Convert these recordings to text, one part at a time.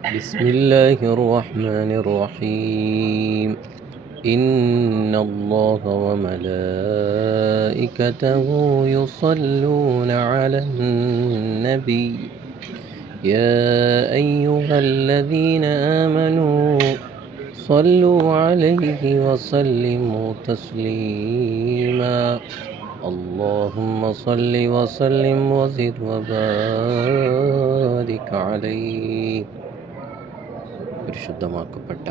بسم الله الرحمن الرحيم. إن الله وملائكته يصلون على النبي يا أيها الذين آمنوا صلوا عليه وسلموا تسليما. اللهم صل وسلم وزد وبارك عليه. പരിശുദ്ധമാക്കപ്പെട്ട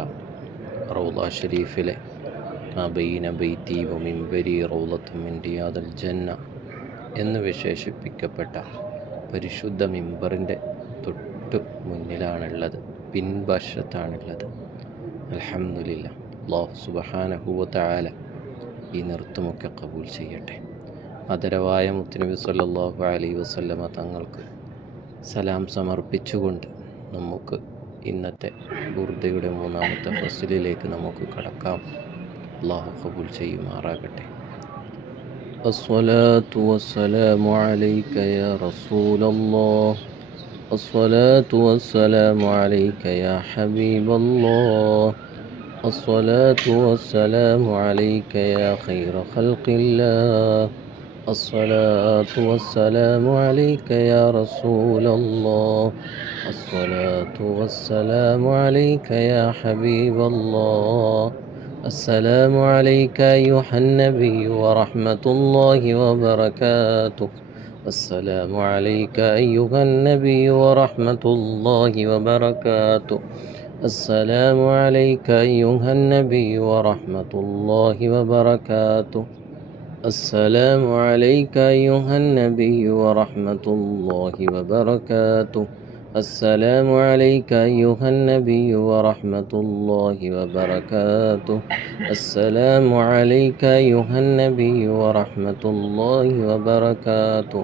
റൗള ഷരീഫിലെ ബൈന ബൈത്തി വ മിൻബരി റൗളത്തും മിൻ റിയാദിൽ ജന്ന എന്ന് വിശേഷിപ്പിക്കപ്പെട്ട പരിശുദ്ധ മിമ്പറിൻ്റെ തൊട്ട് മുന്നിലാണുള്ളത്, പിൻവശത്താണുള്ളത്. അൽഹംദുലില്ലാ, അല്ലാഹു സുബ്ഹാനഹു വ തആല ഈ നൃത്തമൊക്കെ കബൂൽ ചെയ്യട്ടെ. ആദരവായ മുത്തുനബി സല്ലല്ലാഹു അലൈഹി വസല്ലമ തങ്ങൾക്ക് സലാം സമർപ്പിച്ചുകൊണ്ട് നമുക്ക് ഇന്നത്തെ ബുർദയുടെ മൂന്നാമത്തെ ഫസ്ലിലേക്ക് നമുക്ക് കടക്കാം. അല്ലാഹു ഖബൂൽ ചെയ്യുമാറാകട്ടെ. അസ്സലാത്തു വസ്സലാമു അലൈക യാ റസൂലല്ലാഹ്, അസ്സലാത്തു വസ്സലാമു അലൈക യാ ഹബീബല്ലാഹ്, അസ്സലാത്തു വസ്സലാമു അലൈക യാ ഖൈറ ഖൽഖില്ലാഹ്, الصلاة والسلام عليك يا رسول الله، الصلاة والسلام عليك يا حبيب الله، السلام عليك أيها النبي ورحمة الله وبركاته، السلام عليك أيها النبي ورحمة الله وبركاته، السلام عليك أيها النبي ورحمة الله وبركاته، السلام عليك أيها النبي ورحمة الله وبركاته، السلام عليك أيها النبي ورحمة الله وبركاته، السلام عليك أيها النبي ورحمة الله وبركاته،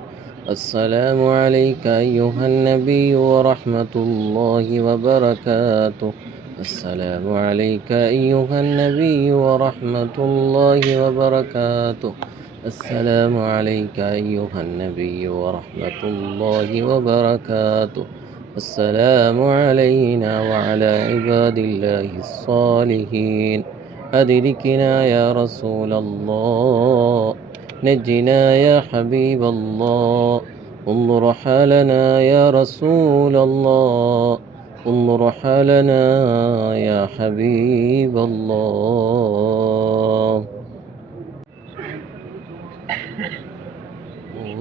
السلام عليك أيها النبي ورحمة الله وبركاته، السلام عليك أيها النبي ورحمة الله وبركاته، السلام عليك أيها النبي ورحمة الله وبركاته، السلام علينا وعلى عباد الله الصالحين. أدركنا يا رسول الله، نجنا يا حبيب الله، انظر حالنا يا رسول الله، انظر حالنا يا حبيب الله.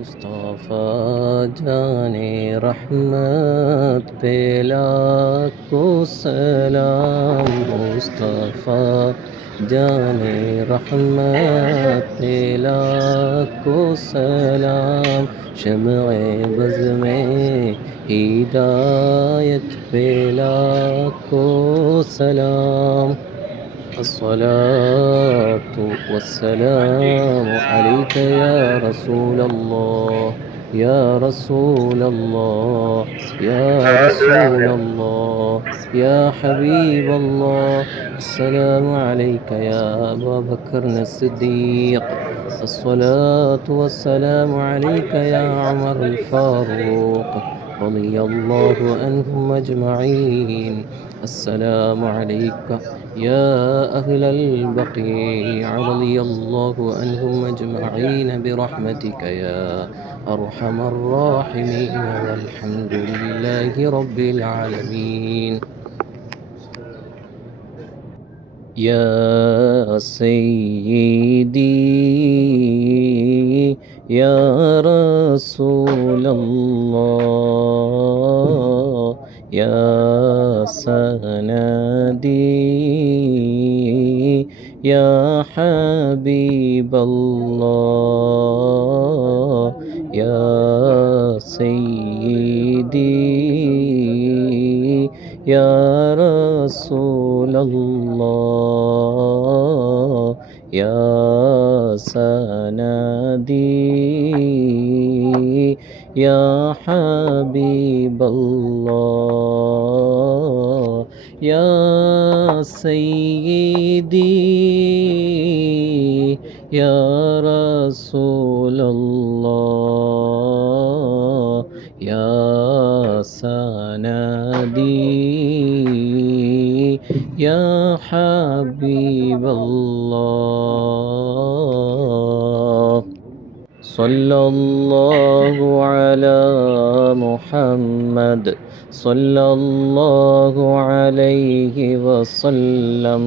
मुस्तफ़ा जाने रहमत पे लाखों सलाम, मुस्तफ़ा जाने रहमत पे लाखों सलाम, शम्ए बज़ में हिदायत पे लाखों सलाम, الصلاة والسلام عليك يا رسول الله، يا رسول الله، يا رسول الله، يا حبيب الله. السلام عليك يا أبا بكر الصديق، الصلاة والسلام عليك يا عمر الفاروق رضي الله عنهم أجمعين. السلام عليك يا أهل البقيع رضي الله عنهم أجمعين برحمتك يا أرحم الراحمين، والحمد لله رب العالمين. يا سيدي يا رسول الله، يا سندي يا حبيب الله، يا سيدي يا رسول الله، يا سندي يا حبيب الله، يا سيدي يا رسول الله، يا سندي هادي يا حبيب الله. صلى الله على محمد صلى الله عليه وسلم.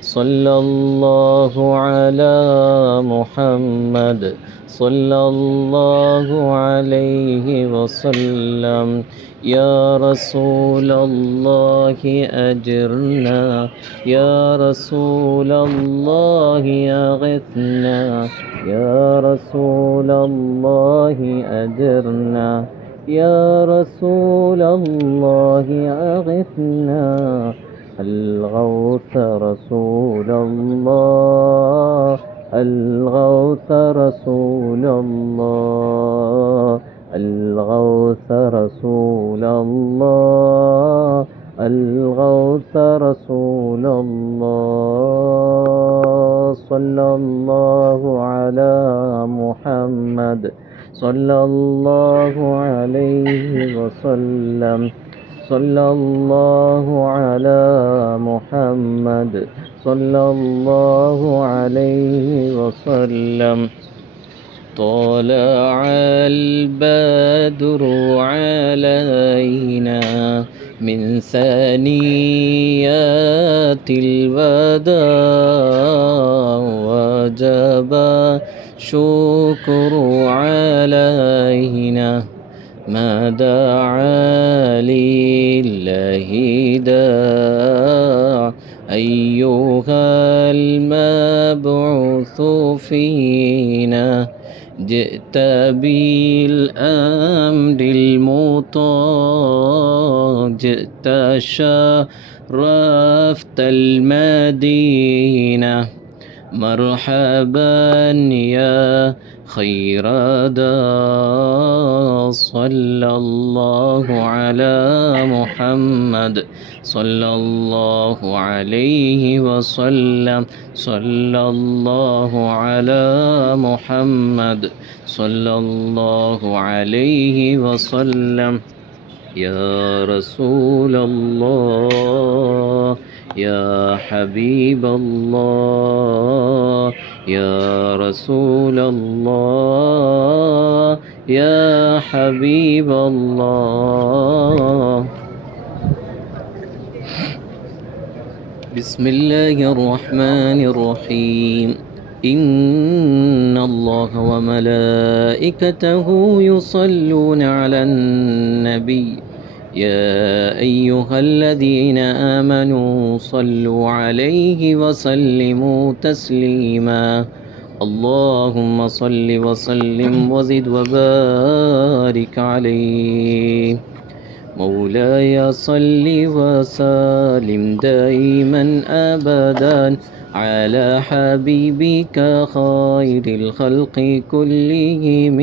صلى الله على محمد صلى الله عليه وسلم. يا رسول الله أجرنا، يا رسول الله أغثنا، يا رسول الله أجرنا، يا رسول الله أغثنا. الغوث رسول الله، الغوث رسول الله، الغوث رسول الله، الغوث رسول الله. صلى الله على محمد صلى الله عليه وسلم. صلى الله على محمد صلى الله عليه وسلم. طلع البدر علينا من ثنيات الوداع وجب شكر علينا ما دعا لله داع. أيها المبعوث فينا جئت بالأمر المطاع، جئت شرفت المدينة. مرحبا يا خير داع. صلى الله على محمد صلى الله عليه وسلم. صلى الله على محمد صلى الله عليه وسلم. يا رسول الله، يا حبيب الله، يا رسول الله، يا حبيب الله. بسم الله الرحمن الرحيم. إن الله وملائكته يصلون على النبي يا أيها الذين آمنوا صلوا عليه وسلموا تسليما. اللهم صل وسلم وزد وبارك عليه. مولاي صل وسلم دائما أبدا على حبيبك خير الخلق كلهم.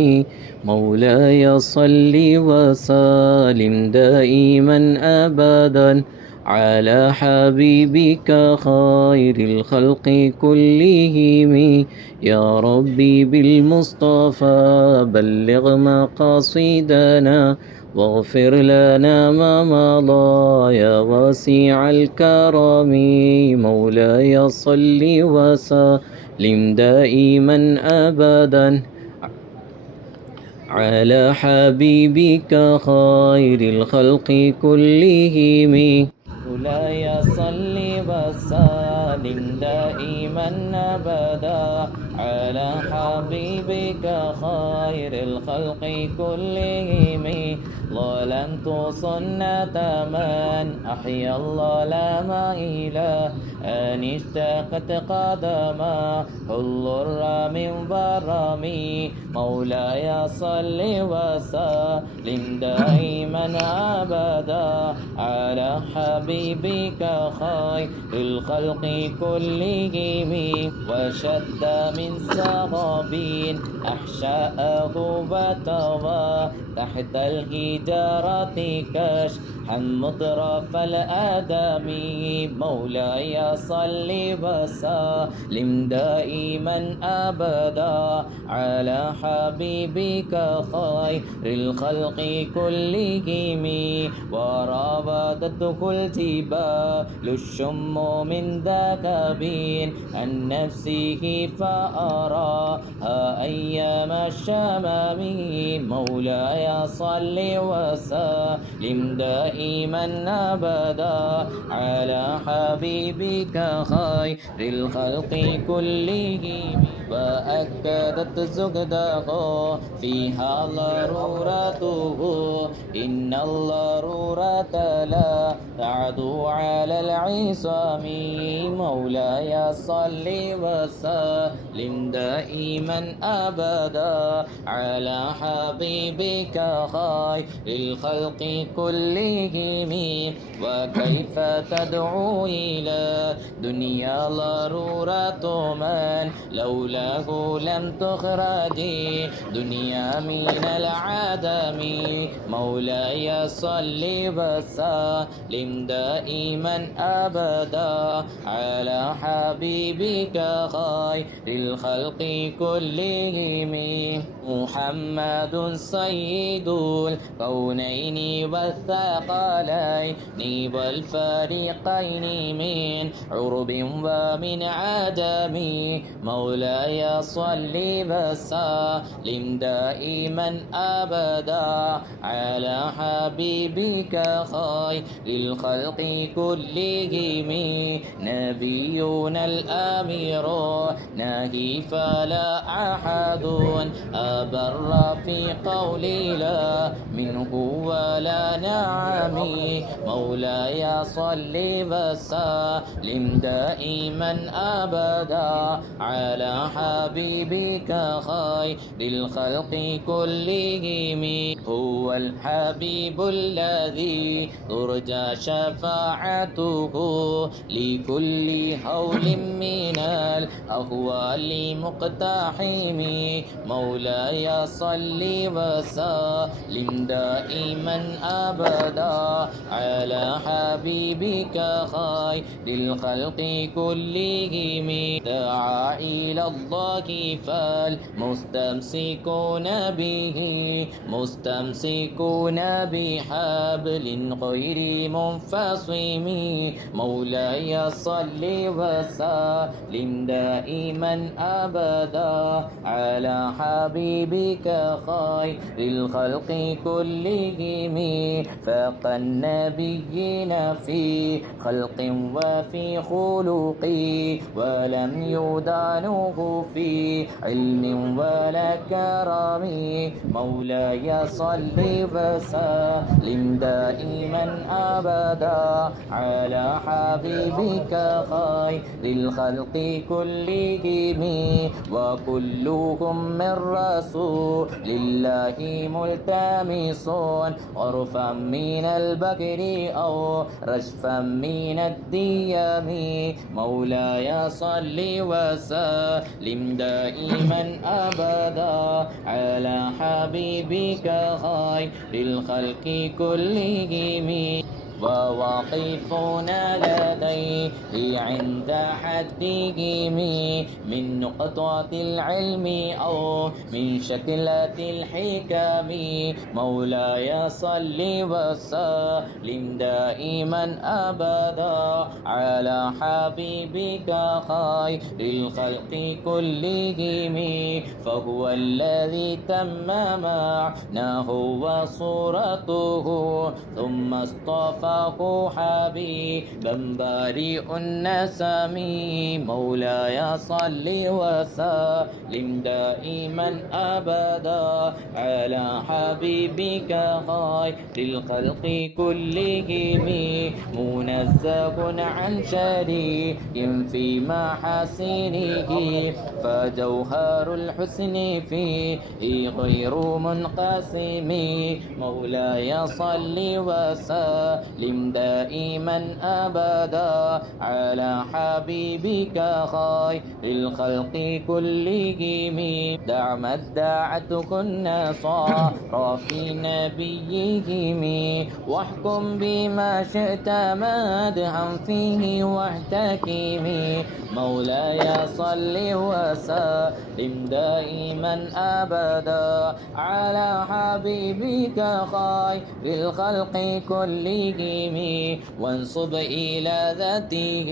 مولاي صل وسلم دائما أبدا على حبيبك خير الخلق كلهم. يا ربي بالمصطفى بلغ مقاصدنا واغفر لنا ما مضى يا واسع الكرم. مولاي صل وسلم دائما أبدا على حبيبك خير الخلق كلهم. مولاي صل وسلم دائما أبدا على حبيبك خير الخلق كلهم. ظلمت سنة من أحيا الظلام إلى أن اشتقت قدما الضر من ضرمي. مولاي صل وسلم دائما أبدا على حبيبك خير الخلق كلهم. وشد من سراب أحشاءه وتوى تحت الهجرة كشحا مطرف الآدم. مولاي صل وسلم دائما أبدا على حبيبك خير الخلق كلهم. ورا راودته الجبال الشم من ذهب عن نفسه فأراها أيام الشمام مولاي صل وسلم دائما أبدا على حبيبك خير الخلق كلهم وأكدت زهده فيها ضرورته إن الضرورة لا تعدو على العصام مولاي صل وسلم دائما أبدا على حبيبك خير الخلق كلهم وكيف تدعو إلى دنيا ضرورة من لولاه لم تخرجي دنيا من العدم مولاي صل وسلم دائما أبدا على حبيبك خير الخلق كلهم محمد سيد الكونين والثقلين والفريقين من عرب ومن عجم مولاي صل وسلم دائما أبدا على حبيبك خير الخلق كلهم نبينا الأمير نهي فلا أحد أبر في قولي لا منه ولا نعمي مولاي صل وسلم دائما أبدا على حبيبك خير الخلق كلهم هو الحبيب الذي ترجى شفاعته لكل هول من الأهوال مقتحم مولاي صل وسلم دائما أبدا على حبيبك خير الخلق كلهم دعا إلى الله فالمستمسكون به مستمسكون بحبل غير منفصم مولاي صل وسلم دائما أبدا على حبيبك خير الخلق كلهم فاق النبيين في خلق وفي خلق ولم يدانوه في علم ولا كرم مولاي صل وسلم دائما أبدا على حبيبك خير الخلق كلهم وكلهم من رسول الله ملتمسون غرفا من البكر أو رشفا من الديم مولاي صل وسلم دائما أبدا على حبيبك خير الخلق كلهم وواقفون لديه عند حدهم من نقطة العلم أو من شكلة الحكم مولاي صل وسلم دائما أبدا على حبيبك خير الخلق كلهم فهو الذي تم معناه وصورته ثم اصطفى حبيبا بريء النسم مولاي صل وسلم دائما أبدا على حبيبك خير الخلق كلهم منزه عن شريك في محاسنه فجوهر الحسن فيه غير منقسم مولاي صل وسلم دائما أبدا على حبيبك خير الخلق كلهم دع ما ادعتك النصارى في نبيهم واحكم بما ما شئت مادحا فيه واحتكمي مولاي صل وسلم دائما أبدا على حبيبك خير الخلق كلهم وانصب إلى ذاته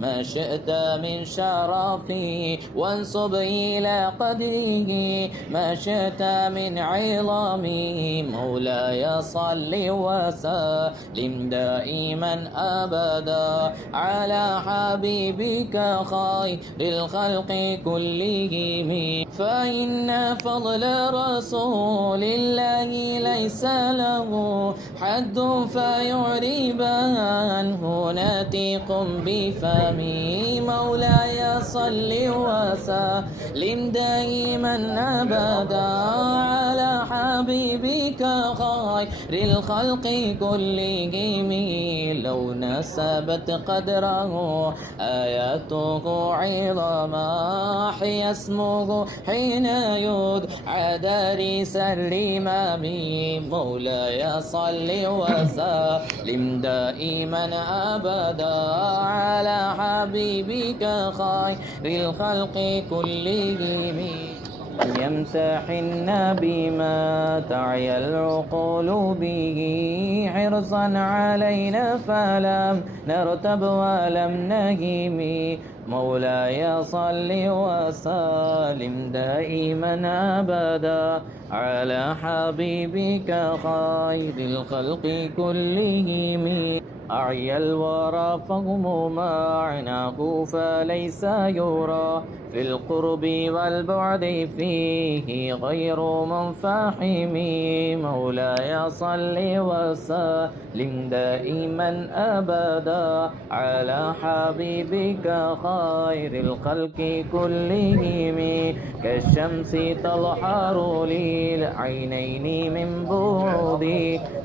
ما شئت من شرفه وانصب إلى قدره ما شئت من عظامه مولاي صل وسلم دائما أبدا على حبيبك خير الخلق كلهم فإن فضل رسول الله ليس له حد فيعرب عنه ناتق بفمي مولاي صل وسلم دائما أبدا على حبيبك خير الخلق كلهم لو نسبت قدره آياته عظما أحيا اسمه حين يدعى دارس الإمام مولاي صل وسلم دائما أبدا على حبيبك خير الخلق كلهم يمتحن بما تعي العقول به حرصا علينا فلم نرتب ولم نهم مولاي صل وسلم دائما أبدا على حبيبك خير الخلق كلهم أعيا الورى فهم معناه فليس يرى في القرب والبعد فيه غير منفحم مولاي صل وسلم دائما أبدا على حبيبك خير الخلق كلهم كالشمس تظهر للعينين من بعد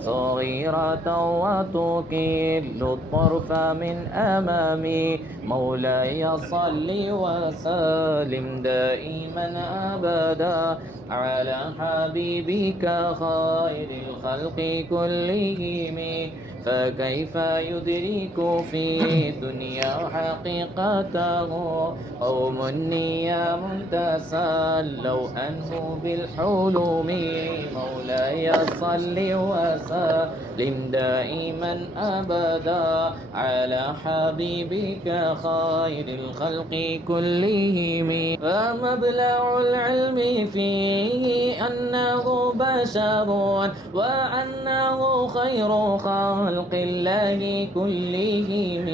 صغيرة وتكل الطرف من أمامي مولاي صل وسلم دائما أبدا على حبيبك خير الخلق كلهم فكيف يدرك في الدنيا حقيقته قوم نيام تسلوا عنه بالحلم مولاي صل وسلم دائما أبدا على حبيبك خير الخلق كلهم فمبلغ العلم فيه أنه بشر وأنه خير خلق الله كلهم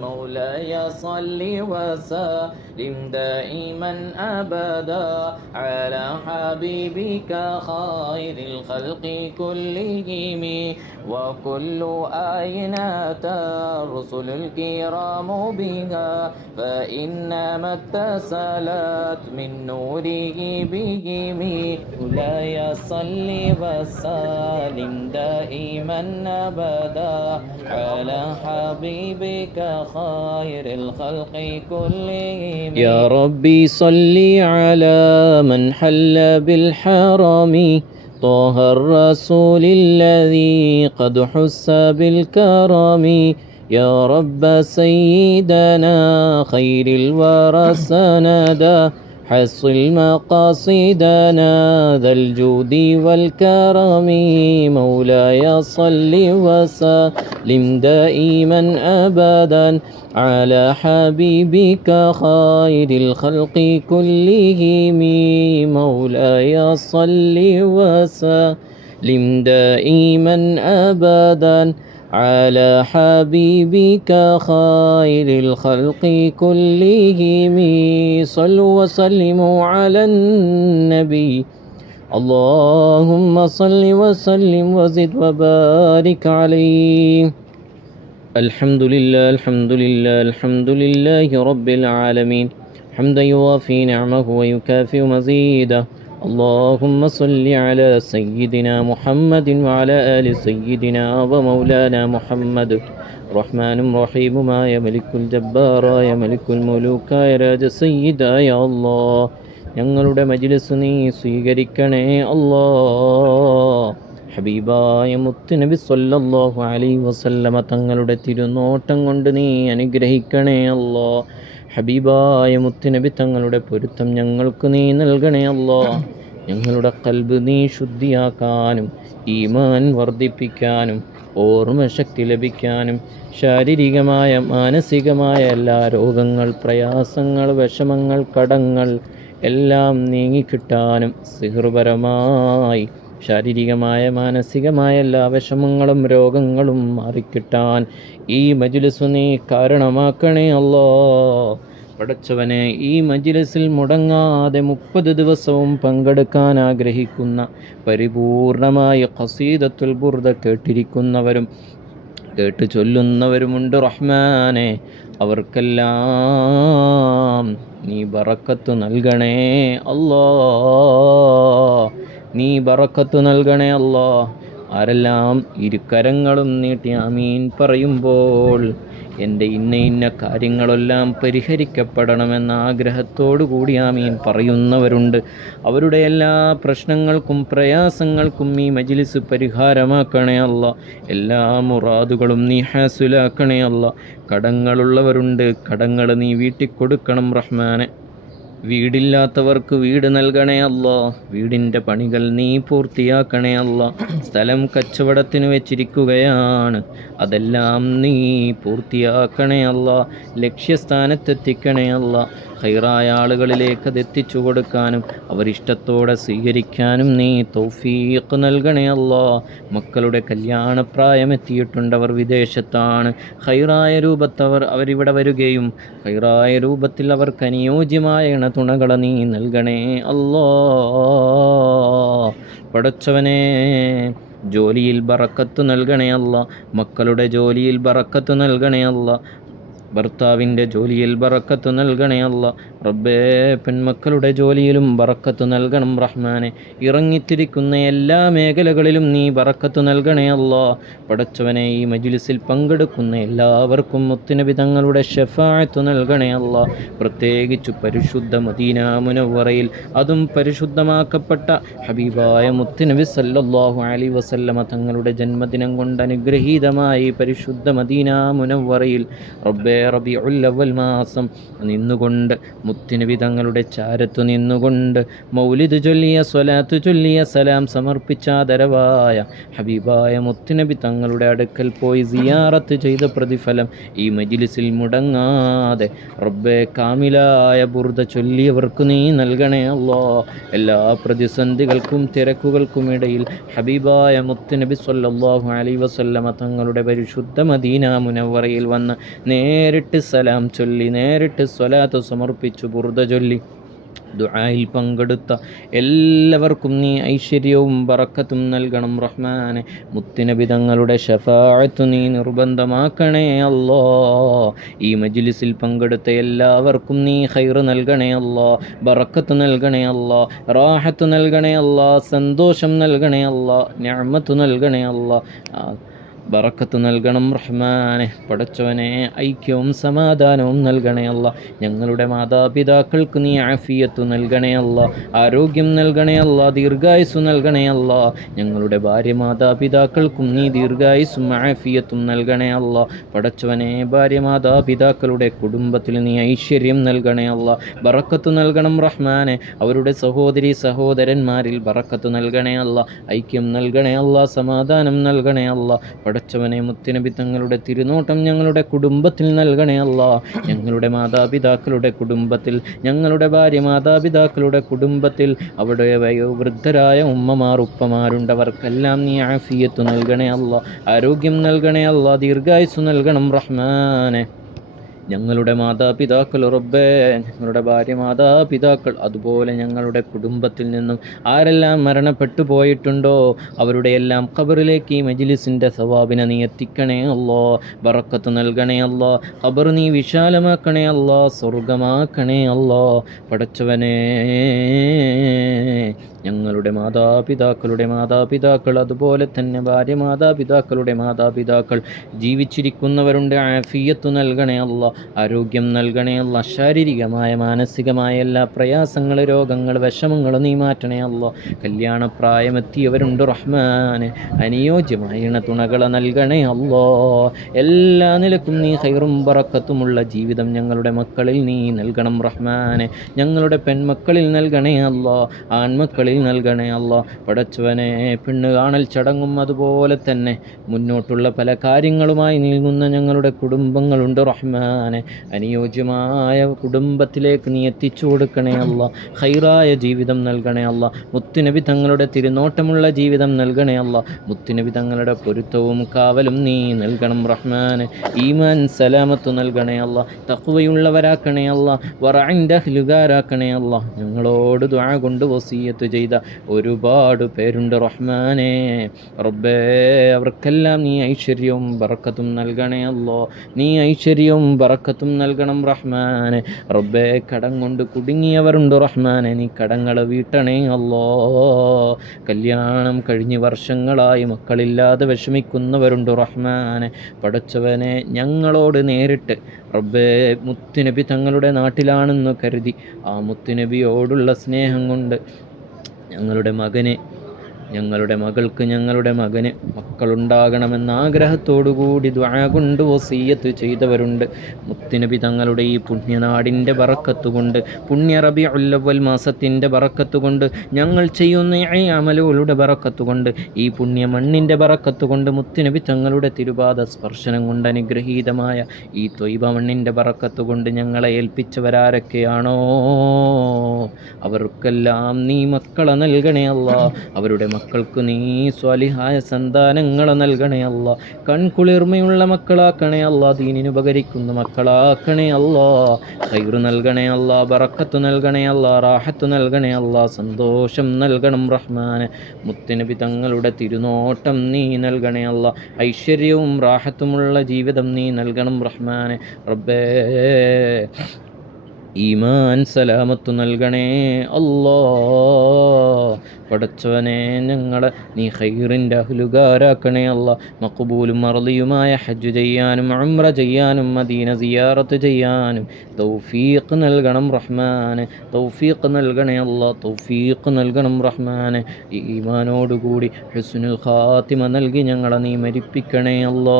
مولاي صل وسلم دائما أبدا على حبيبك خير الخلق كلهم وكل آيات الرسل الكرام بها فإنما اتصلت من نوره بهم مولاي صل وسلم دائما أبدا على حبيبك خير الخلق كلهم يا ربي صل على من حل بالحرم طه الرسول الذي قد حس بالكرم يا رب سيدنا خير الورى سندا حصل مقاصدنا ذا الجود والكرم مولاي صل وسلم دائما أبدا على حبيبك خير الخلق كلهم مولاي صل وسلم دائما أبدا على حبيبك خير الخلق كلهم صلوا وسلموا على النبي اللهم صل وسلم وزد وبارك عليه الحمد لله الحمد لله الحمد لله رب العالمين حمدا يوافي نعمه ويكافئ مزيده اللهم صل على سيدنا محمد وعلى آل سيدنا ومولانا محمد رحمن رحيم ما يملك الجبار يملك الملوك راج سيد يا الله ഞങ്ങളുടെ മജ്‌ലിസ് നീ സ്വീകരിക്കണേ അല്ലാഹ് ഹബീബായ മുത്തുനബി സ്വല്ലല്ലാഹു അലൈഹി വസല്ലമ തങ്ങളുടെ തിരുനോട്ടം കൊണ്ട് നീ അനുഗ്രഹിക്കണേ അല്ലാ. ഹബീബായ മുത്തുനബി തങ്ങളുടെ പൊരുത്തം ഞങ്ങൾക്ക് നീ നൽകണേ അല്ലാ. ഞങ്ങളുടെ ഖൽബ് നീ ശുദ്ധിയാക്കാനും ഈമാൻ വർദ്ധിപ്പിക്കാനും ഓർമ്മശക്തി ലഭിക്കാനും ശാരീരികമായ മാനസികമായ എല്ലാ രോഗങ്ങൾ, പ്രയാസങ്ങൾ, വിഷമങ്ങൾ, കടങ്ങൾ എല്ലാം നീങ്ങിക്കിട്ടാനും സിഹ്റുപരമായി ശാരീരികമായ മാനസികമായ എല്ലാ വിഷമങ്ങളും രോഗങ്ങളും മാറിക്കിട്ടാൻ ഈ മജ്ലിസ് നീ കാരണമാക്കണേ അല്ലാ. പടച്ചവനെ, ഈ മജ്ലിസിൽ മുടങ്ങാതെ 30 ദിവസവും പങ്കെടുക്കാൻ ആഗ്രഹിക്കുന്ന പരിപൂർണമായ ഖസീദത്തുൽ ബുർദ കേട്ടിരിക്കുന്നവരും കേട്ട് ചൊല്ലുന്നവരുമുണ്ട് റഹ്മാനെ. അവർക്കെല്ലാം നീ ബറക്കത്ത് നൽകണേ അല്ലാ. നീ ബറക്കത്ത് നൽകണേ അല്ലാ. ആരെല്ലാം ഇരുകരങ്ങളും നീട്ടി ആമീൻ പറയുമ്പോൾ എൻ്റെ ഇന്ന കാര്യങ്ങളെല്ലാം പരിഹരിക്കപ്പെടണമെന്ന ആഗ്രഹത്തോടു കൂടി ആമീൻ പറയുന്നവരുണ്ട്. അവരുടെ എല്ലാ പ്രശ്നങ്ങൾക്കും പ്രയാസങ്ങൾക്കും ഈ മജ്ലിസ് പരിഹാരമാക്കണേ അല്ലാ. എല്ലാ മുറാദുകളും നീ ഹാസുലാക്കണേ അല്ലാ. കടങ്ങളുള്ളവരുണ്ട്, കടങ്ങൾ നീ വീട്ടിക്കൊടുക്കണം റഹ്മാനെ. വീടില്ലാത്തവർക്ക് വീട് നൽകണേ അല്ലാ. വീടിൻ്റെ പണികൾ നീ പൂർത്തിയാക്കണേ അല്ലാ. സ്ഥലം കച്ചവടത്തിന് വെച്ചിരിക്കുകയാണ്, അതെല്ലാം നീ പൂർത്തിയാക്കണേ അല്ലാ. ലക്ഷ്യസ്ഥാനത്തെത്തിക്കണേ അല്ലാ. ഖൈറായ ആളുകളിലേക്ക് അത് എത്തിച്ചു കൊടുക്കാനും അവരിഷ്ടത്തോടെ സ്വീകരിക്കാനും നീ തൗഫീഖ് നൽകണേ അല്ലാ. മക്കളുടെ കല്യാണപ്രായമെത്തിയിട്ടുണ്ട്, അവർ വിദേശത്താണ്. ഖൈറായ രൂപത്തവർ അവരിവിടെ വരികയും ഖൈറായ രൂപത്തിൽ അവർക്ക് അനുയോജ്യമായ തുണകളെ നീ നൽകണേ അല്ലാ. പടച്ചവനെ, ജോലിയിൽ ബറക്കത്ത് നൽകണേ അല്ലാ. മക്കളുടെ ജോലിയിൽ ബറക്കത്ത് നൽകണേ അല്ലാ. ഭർത്താവിൻ്റെ ജോലിയിൽ ബറക്കത്ത് നൽകണേ അല്ലാ. റബ്ബേ, പെൺമക്കളുടെ ജോലിയിലും ബറക്കത്ത് നൽകണം റഹ്മാനെ. ഇറങ്ങിത്തിരിക്കുന്ന എല്ലാ മേഖലകളിലും നീ ബറക്കത്ത് നൽകണേ അല്ലാ. പടച്ചവനെ, ഈ മജ്ലിസിൽ പങ്കെടുക്കുന്ന എല്ലാവർക്കും മുത്തുനബി തങ്ങളുടെ ശഫാഅത്ത് നൽകണേ അല്ലാ. പ്രത്യേകിച്ച് പരിശുദ്ധ മദീന മുനവ്വറയിൽ, അതും പരിശുദ്ധമാക്കപ്പെട്ട ഹബീബായ മുത്തുനബി സല്ലല്ലാഹു അലൈഹി വസല്ലമ തങ്ങളുടെ ജന്മദിനം കൊണ്ട് അനുഗ്രഹീതമായി പരിശുദ്ധ മദീന മുനവ്വറയിൽ റബ്ബേ റബീഉൽ അവ്വൽ മാസം നിന്നുകൊണ്ട് മുത്തുനബി തങ്ങളുടെ ചാരത്തു നിന്നുകൊണ്ട് മൗലിദ് ചൊല്ലിയ, സ്വലാത്ത് ചൊല്ലിയ, സലാം സമർപ്പിച്ച ആദരവായ ഹബീബായ മുത്തുനബി തങ്ങളുടെ അടുക്കൽ പോയി സിയാറത്ത് ചെയ്ത പ്രതിഫലം ഈ മജ്ലിസിൽ മുടങ്ങാതെ റബ്ബേ കാമിലായ ബുർദ ചൊല്ലിയവർക്ക് നീ നൽകണേ അല്ലാ. എല്ലാ പ്രതിസന്ധികൾക്കും തിരക്കുകൾക്കും ഇടയിൽ ഹബീബായ മുത്തുനബി സ്വല്ലല്ലാഹു അലൈഹി വസല്ലമ തങ്ങളുടെ പരിശുദ്ധ മദീന മുനവ്വറയിൽ വന്ന് നേരിട്ട് സലാം ചൊല്ലി, നേരിട്ട് സ്വലാത്ത് സമർപ്പിച്ചു, ബുർദ ചൊല്ലി ദുആയിൽ പങ്കെടുത്ത എല്ലാവർക്കും നീ ഐശ്വര്യവും ബറക്കത്തും നൽകണം റഹ്മാനെ. മുത്തുനബി തങ്ങളുടെ ശഫാഅത്ത് നീ നിർബന്ധമാക്കണേ അല്ലാ. ഈ മജ്ലിസിൽ പങ്കെടുത്ത എല്ലാവർക്കും നീ ഖൈർ നൽകണേ അല്ലാ. ബറക്കത്ത് നൽകണേ അല്ലാ. റാഹത്ത് നൽകണേ അല്ലാ. സന്തോഷം നൽകണേ അല്ലാ. നിഅമത്ത് നൽകണേ അല്ലാ. ബറക്കത്ത് നൽകണം റഹ്മാനെ. പടച്ചവനെ, ഐക്യവും സമാധാനവും നൽകണേ അല്ലാ. ഞങ്ങളുടെ മാതാപിതാക്കൾക്ക് നീ ആഫിയത്ത് നൽകണേ അല്ലാ. ആരോഗ്യം നൽകണേ അല്ലാ. ദീർഘായുസ്സു നൽകണേ അല്ലാ. ഞങ്ങളുടെ ഭാര്യ മാതാപിതാക്കൾക്കും നീ ദീർഘായുസ്സും ആഫിയത്തും നൽകണേ അല്ലാ. പടച്ചവനെ, ഭാര്യ മാതാപിതാക്കളുടെ കുടുംബത്തിൽ നീ ഐശ്വര്യം നൽകണേ അല്ലാ. ബറക്കത്ത് നൽകണം റഹ്മാനെ. അവരുടെ സഹോദരി സഹോദരന്മാരിൽ ബറക്കത്ത് നൽകണേ അല്ലാ. ഐക്യം നൽകണേ അല്ലാ. സമാധാനം നൽകണേ അല്ലാ. പടച്ചവനെ, മുത്തുനബി തങ്ങളുടെ തിരുനോട്ടം ഞങ്ങളുടെ കുടുംബത്തിൽ നൽകണേ അല്ലാ. ഞങ്ങളുടെ മാതാപിതാക്കളുടെ കുടുംബത്തിൽ, ഞങ്ങളുടെ ഭാര്യ മാതാപിതാക്കളുടെ കുടുംബത്തിൽ, അവിടെ വയോവൃദ്ധരായ ഉമ്മമാർ ഉപ്പമാരുണ്ടവർക്കെല്ലാം നീ ആഫിയത്ത് നൽകണേ അല്ലാ. ആരോഗ്യം നൽകണേ അല്ലാ. ദീർഘായുസ്സു നൽകണം റഹ്മാനെ. ഞങ്ങളുടെ മാതാപിതാക്കൾ റബ്ബേ, ഞങ്ങളുടെ ഭാര്യ മാതാപിതാക്കൾ, അതുപോലെ ഞങ്ങളുടെ കുടുംബത്തിൽ നിന്നും ആരെല്ലാം മരണപ്പെട്ടു പോയിട്ടുണ്ടോ അവരുടെ എല്ലാം ഖബറിലേക്ക് ഈ മജ്ലിസിൻ്റെ സവാബിനെ നീ എത്തിക്കണേ അല്ലാ. ബറക്കത്ത് നൽകണേ അല്ലാ. ഖബർ നീ വിശാലമാക്കണേ അല്ലാ. സ്വർഗമാക്കണേ അല്ലാ. പടച്ചവനെ, ഞങ്ങളുടെ മാതാപിതാക്കളുടെ മാതാപിതാക്കൾ, അതുപോലെ തന്നെ ഭാര്യ മാതാപിതാക്കളുടെ മാതാപിതാക്കൾ ജീവിച്ചിരിക്കുന്നവരുണ്ട്, ആഫിയത്ത് നൽകണേ അല്ലാ. ആരോഗ്യം നൽകണേ അല്ല. ശാരീരികമായ മാനസികമായ എല്ലാ പ്രയാസങ്ങൾ, രോഗങ്ങൾ, വിഷമങ്ങൾ നീ മാറ്റണേ അല്ല. കല്യാണപ്രായമെത്തിയവരുണ്ട് റഹ്മാനെ, അനുയോജ്യമായ തുണകളെ നൽകണേ അല്ലോ. എല്ലാ നിലക്കും നീ ഖൈറും ബറക്കത്തുമുള്ള ജീവിതം ഞങ്ങളുടെ മക്കളിൽ നീ നൽകണം റഹ്മാനെ. ഞങ്ങളുടെ പെൺമക്കളിൽ നൽകണേ അല്ലോ, ആൺമക്കളിൽ നൽകണേ അല്ലോ. പടച്ചവനെ, പെണ്ണ് കാണൽ ചടങ്ങും അതുപോലെ തന്നെ മുന്നോട്ടുള്ള പല കാര്യങ്ങളുമായി നീങ്ങുന്ന ഞങ്ങളുടെ കുടുംബങ്ങളുണ്ട് റഹ്മാനെ. അനുയോജ്യമായ കുടുംബത്തിലേക്ക് നീ എത്തിച്ചു കൊടുക്കണേ അല്ല. ഖൈറായ ജീവിതം നൽകണേ അല്ല. മുത്തുനബി തങ്ങളുടെ തിരുനോട്ടമുള്ള ജീവിതം നൽകണേ അല്ല. മുത്തുനബി തങ്ങളുടെ പൊരുത്തവും കാവലും നീ നൽകണം റഹ്മാനെ. ഈമാൻ സലാമത്ത് നൽകണേ അല്ല. തഖ്വയുള്ളവരാക്കണേ അല്ല. വറഇൻ്റെ അഹ്ലുകാരാക്കണേ അല്ല. ഞങ്ങളോട് ദുആ കൊണ്ട് വസിയത്ത് ചെയ്ത ഒരുപാട് പേരുണ്ട് റഹ്മാനെ. റബ്ബേ, അവർക്കെല്ലാം നീ ഐശ്വര്യവും ബറക്കത്തും നൽകണേ അല്ലോ. നീ ഐശ്വര്യവും ബറക്കത്തും നൽകണം റഹ്മാനെ. റബ്ബേ, കടം കൊണ്ട് കുടുങ്ങിയവരുണ്ട് റഹ്മാനെ, നീ കടങ്ങൾ വീട്ടണേ അല്ലോ. കല്യാണം കഴിഞ്ഞ് വർഷങ്ങളായി മക്കളില്ലാതെ വിഷമിക്കുന്നവരുണ്ട് റഹ്മാനെ. പടച്ചവനെ, ഞങ്ങളോട് നേരിട്ട് റബ്ബേ, മുത്തുനബി തങ്ങളുടെ നാട്ടിലാണെന്ന് കരുതി ആ മുത്തുനബിയോടുള്ള സ്നേഹം കൊണ്ട് ഞങ്ങളുടെ മകനെ, ഞങ്ങളുടെ മകൾക്ക്, ഞങ്ങളുടെ മകന് മക്കളുണ്ടാകണമെന്ന ആഗ്രഹത്തോടുകൂടി ദുആ കൊണ്ട് വസിയ്യത്ത് ചെയ്തവരുണ്ട്. മുത്തുനബി തങ്ങളുടെ ഈ പുണ്യനാടിൻ്റെ ബറക്കത്തുകൊണ്ട്, പുണ്യ റബീഉൽ അവ്വൽ മാസത്തിൻ്റെ ബറക്കത്തുകൊണ്ട്, ഞങ്ങൾ ചെയ്യുന്ന ഈ അമലുകളുടെ ബറക്കത്തുകൊണ്ട്, ഈ പുണ്യ മണ്ണിൻ്റെ ബറക്കത്തുകൊണ്ട്, മുത്തുനബി തങ്ങളുടെ തിരുപാദ സ്പർശനം കൊണ്ട് അനുഗ്രഹീതമായ ഈ ത്വയ്ബ മണ്ണിൻ്റെ ബറക്കത്തുകൊണ്ട് ഞങ്ങളെ ഏൽപ്പിച്ചവരാരൊക്കെയാണോ അവർക്കെല്ലാം നീ മക്കളെ നൽകണേ അല്ല. അവരുടെ മക്കൾക്ക് നീ സ്വാലിഹായ സന്താനങ്ങളെ നൽകണേ അല്ല. കൺകുളിർമയുള്ള മക്കളാക്കണേ അല്ല. ദീനിന് ഉപകരിക്കുന്ന മക്കളാക്കണേ അല്ല. ഖൈർ നൽകണേ അല്ല. ബറക്കത്ത് നൽകണേ അല്ല. റാഹത്ത് നൽകണേ അല്ല. സന്തോഷം നൽകണം റഹ്മാനെ. മുത്തുനബി തങ്ങളുടെ തിരുനോട്ടം നീ നൽകണേ അല്ല. ഐശ്വര്യവും റാഹത്തുമുള്ള ജീവിതം നീ നൽകണം റഹ്മാനെ. റബ്ബേ, ഈമാൻ സലാമത്ത് നൽകണേ അല്ലാ. പടച്ചവനെ, ഞങ്ങളെ നീ ഖൈറിൻ്റെ അഹ്ലുകാരാക്കണേ അല്ല. മഖ്ബൂലും മർദിയുമായ ഹജ്ജ് ചെയ്യാനും ഉംറ ചെയ്യാനും മദീന സിയാറത്ത് ചെയ്യാനും തൗഫീഖ് നൽകണം റഹ്മാനെ. തൗഫീഖ് നൽകണേ അല്ല. തൗഫീഖ് നൽകണം റഹ്മാനെ. ഈമാനോടുകൂടി ഹുസ്നുൽ ഖാത്തിമ നൽകി ഞങ്ങളെ നീ മരിപ്പിക്കണേ അല്ലാ.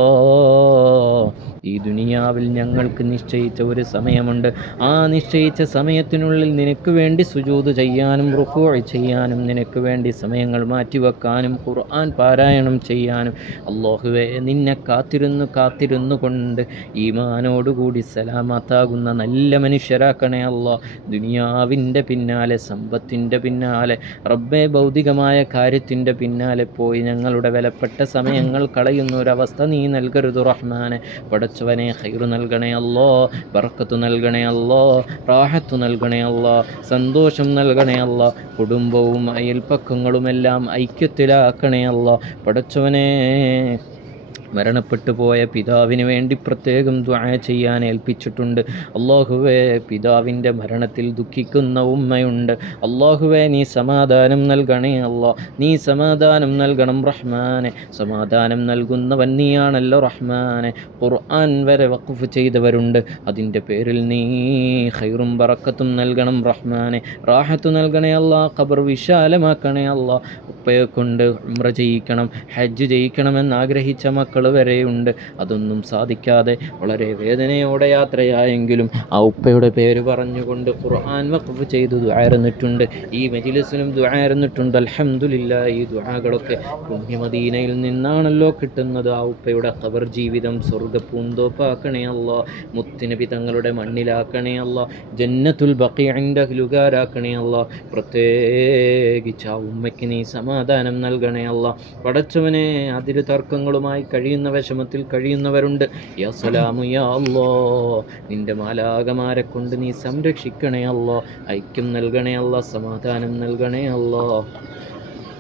ഈ ദുനിയാവിൽ ഞങ്ങൾക്ക് നിശ്ചയിച്ച ഒരു സമയമുണ്ട്. ആ നിശ്ചയിച്ച സമയത്തിനുള്ളിൽ നിനക്ക് വേണ്ടി സുജൂദ് ചെയ്യാനും റുക്കൂ ചെയ്യാനും, നിനക്ക് വേണ്ടി സമയങ്ങൾ മാറ്റിവെക്കാനും, ഖുർആൻ പാരായണം ചെയ്യാനും അല്ലാഹുവേ നിന്നെ കാത്തിരുന്നു കൊണ്ട് ഈമാനോടുകൂടി സലാമത്താകുന്ന നല്ല മനുഷ്യരാക്കണേ അല്ലാ. ദുനിയാവിൻ്റെ പിന്നാലെ, സമ്പത്തിൻ്റെ പിന്നാലെ, റബ്ബേ ഭൗതികമായ കാര്യത്തിൻ്റെ പിന്നാലെ പോയി ഞങ്ങളുടെ വിലപ്പെട്ട സമയങ്ങൾ കളയുന്ന ഒരവസ്ഥ നീ നൽകരുത് റഹ്മാനെ. പടച്ചവനെ, ഖൈർ നൽകണേ അല്ലാ. ബർക്കത്ത് നൽകണേ അല്ലാ. റാഹത്ത് നൽകണേ അല്ലാ. സന്തോഷം നൽകണേ അല്ലാ. കുടുംബവും അയൽപ്പക്കങ്ങളുമെല്ലാം ഐക്യത്തിലാക്കണേ അല്ലാ. പടച്ചവനെ, മരണപ്പെട്ടു പോയ പിതാവിന് വേണ്ടി പ്രത്യേകം ദുആ ചെയ്യാൻ ഏൽപ്പിച്ചിട്ടുണ്ട്. അല്ലാഹുവേ, പിതാവിൻ്റെ മരണത്തിൽ ദുഃഖിക്കുന്ന ഉമ്മയുണ്ട്. അല്ലാഹുവേ, നീ സമാധാനം നൽകണേ അല്ലാ. നീ സമാധാനം നൽകണം റഹ്മാനെ. സമാധാനം നൽകുന്നവൻ നീയാണല്ലോ റഹ്മാനെ. ഖുർആൻ വരെ വഖഫ് ചെയ്തവരുണ്ട്. അതിൻ്റെ പേരിൽ നീ ഖൈറും ബറക്കത്തും നൽകണം റഹ്മാനെ. റാഹത്ത് നൽകണേ അല്ലാ. ഖബർ വിശാലമാക്കണേ അല്ലാ. ഉപ്പയെ കൊണ്ട് ഉംറ ചെയ്യിക്കണം, ഹജ്ജ് ചെയ്യിക്കണമെന്ന് ആഗ്രഹിച്ച മക്കൾ വരെയുണ്ട്. അതൊന്നും സാധിക്കാതെ വളരെ വേദനയോടെ യാത്രയായെങ്കിലും ആ ഉപ്പയുടെ പേര് പറഞ്ഞുകൊണ്ട് ഖുർആൻ വഖഫ് ചെയ്തു ദുആയിരുന്നിട്ടുണ്ട്. ഈ മജ്ലിസിലും ദുആയിരുന്നിട്ടുണ്ട്. അൽഹംദുലില്ലാഹ്. ഈ ദുആകളൊക്കെ പുണ്യമദീനയിൽ നിന്നാണല്ലോ കിട്ടുന്നത്. ആ ഉപ്പയുടെ ഖബർ ജീവിതം സ്വർഗ്ഗപൂന്തോപ്പാക്കണേ അല്ലാ. മുത്തുനബി തങ്ങളുടെ മണ്ണിലാക്കണേ അല്ലാ. ജന്നത്തുൽ ബഖീഇൻ്റെ അഹ്ലുകാരാക്കണേ അല്ലാ. പ്രത്യേകിച്ച് ആ ഉമ്മയ്ക്ക് നീ സമാധാനം നൽകണേ അല്ലാ. പടച്ചവനെ, അതിര് തർക്കങ്ങളുമായി കഴിയുന്ന വിഷമത്തിൽ കഴിയുന്നവരുണ്ട്. യാ സലാമു യാ അല്ലാ. നിൻ്റെ മാലാകമാരെ കൊണ്ട് നീ സംരക്ഷിക്കണേ അല്ലാ. ഐക്യം നൽകണേ അല്ലാ. സമാധാനം നൽകണേ അല്ലാ.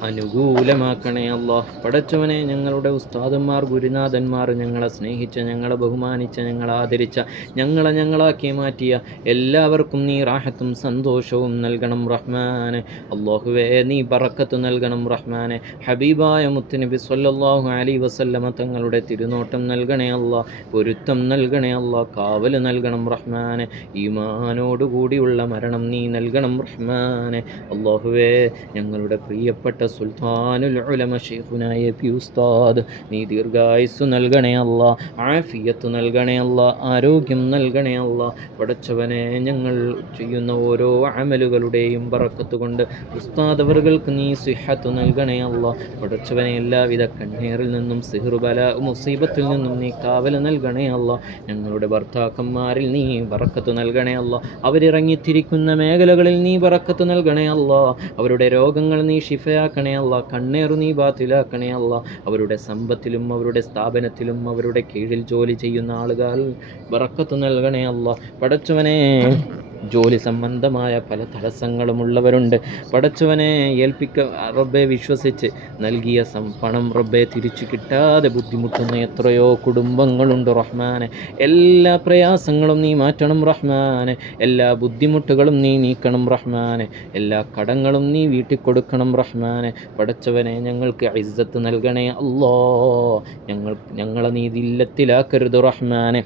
അനുകൂലമാക്കണേ അല്ലാ. പടച്ചവനെ, ഞങ്ങളുടെ ഉസ്താദന്മാർ, ഗുരുനാഥന്മാർ, ഞങ്ങളെ സ്നേഹിച്ച, ഞങ്ങളെ ബഹുമാനിച്ച, ഞങ്ങളെ ആദരിച്ച, ഞങ്ങളാക്കി മാറ്റിയ എല്ലാവർക്കും നീ റാഹത്തും സന്തോഷവും നൽകണം റഹ്മാനെ. അല്ലാഹുവേ, നീ ബറക്കത്ത് നൽകണം റഹ്മാനെ. ഹബീബായ മുത്തുനബി സ്വല്ലല്ലാഹു അലൈഹി വസല്ലമ തങ്ങളുടെ തിരുനോട്ടം നൽകണേ അല്ലാ, പൊരുത്തം നൽകണേ അല്ലാ, കാവൽ നൽകണം റഹ്മാനെ. ഈമാനോടുകൂടിയുള്ള മരണം നീ നൽകണം റഹ്മാനെ. അല്ലാഹുവേ, ഞങ്ങളുടെ പ്രിയപ്പെട്ട സുൽത്താനുൽ ഉലമ ശൈഖുനായ പി ഉസ്താദ്, നീ ദീർഘായുസ്സു നൽകണേ അല്ലാ, ആഫിയത്ത് നൽകണേ അല്ലാ, ആരോഗ്യം നൽകണേ അല്ലാ. പടച്ചവനെ, ഞങ്ങൾ ചെയ്യുന്ന ഓരോ അമലുകളുടെയും ബറക്കത്ത് കൊണ്ട് ഉസ്താദ് അവർക്ക് നീ സിഹത്ത് നൽകണേ അല്ലാ. പടച്ചവനെ, എല്ലാവിധ കണ്ണീറിൽ നിന്നും, സിഹ്ർ ബല മുസീബത്തിൽ നിന്നും നീ കാവൽ നൽകണേ അല്ലാ. ഞങ്ങളുടെ ഭർത്താക്കന്മാരിൽ നീ ബറക്കത്ത് നൽകണേ അല്ലാ. അവരിറങ്ങിത്തിരിക്കുന്ന മേഖലകളിൽ നീ ബറക്കത്ത് നൽകണേ അല്ലാ. അവരുടെ രോഗങ്ങൾ നീ ഷിഫയാക്കണേ അല്ലാ. കണ്ണേറു നീ ബാത്തിലാക്കണേ അല്ലാ. അവരുടെ സമ്പത്തിലും അവരുടെ സ്ഥാപനത്തിലും അവരുടെ കീഴിൽ ജോലി ചെയ്യുന്ന ആളുകൾ ബറക്കത്ത് നൽകണേ അല്ലാ. പടച്ചവനെ, ജോലി സംബന്ധമായ പല തടസ്സങ്ങളുമുള്ളവരുണ്ട്. പടച്ചവനെ, റബ്ബെ വിശ്വസിച്ച് നൽകിയ പണം റബ്ബെ തിരിച്ചു കിട്ടാതെ ബുദ്ധിമുട്ടുന്ന എത്രയോ കുടുംബങ്ങളുണ്ട് റഹ്മാനെ. എല്ലാ പ്രയാസങ്ങളും നീ മാറ്റണം റഹ്മാനെ. എല്ലാ ബുദ്ധിമുട്ടുകളും നീ നീക്കണം റഹ്മാനെ. എല്ലാ കടങ്ങളും നീ വീട്ടിൽ കൊടുക്കണം റഹ്മാനെ. പടച്ചവനെ, ഞങ്ങൾക്ക് ഇസ്സത്ത് നൽകണേ അല്ലാ. ഞങ്ങളെ നീ ദില്ലത്തിലാക്കരുത് റഹ്മാനെ.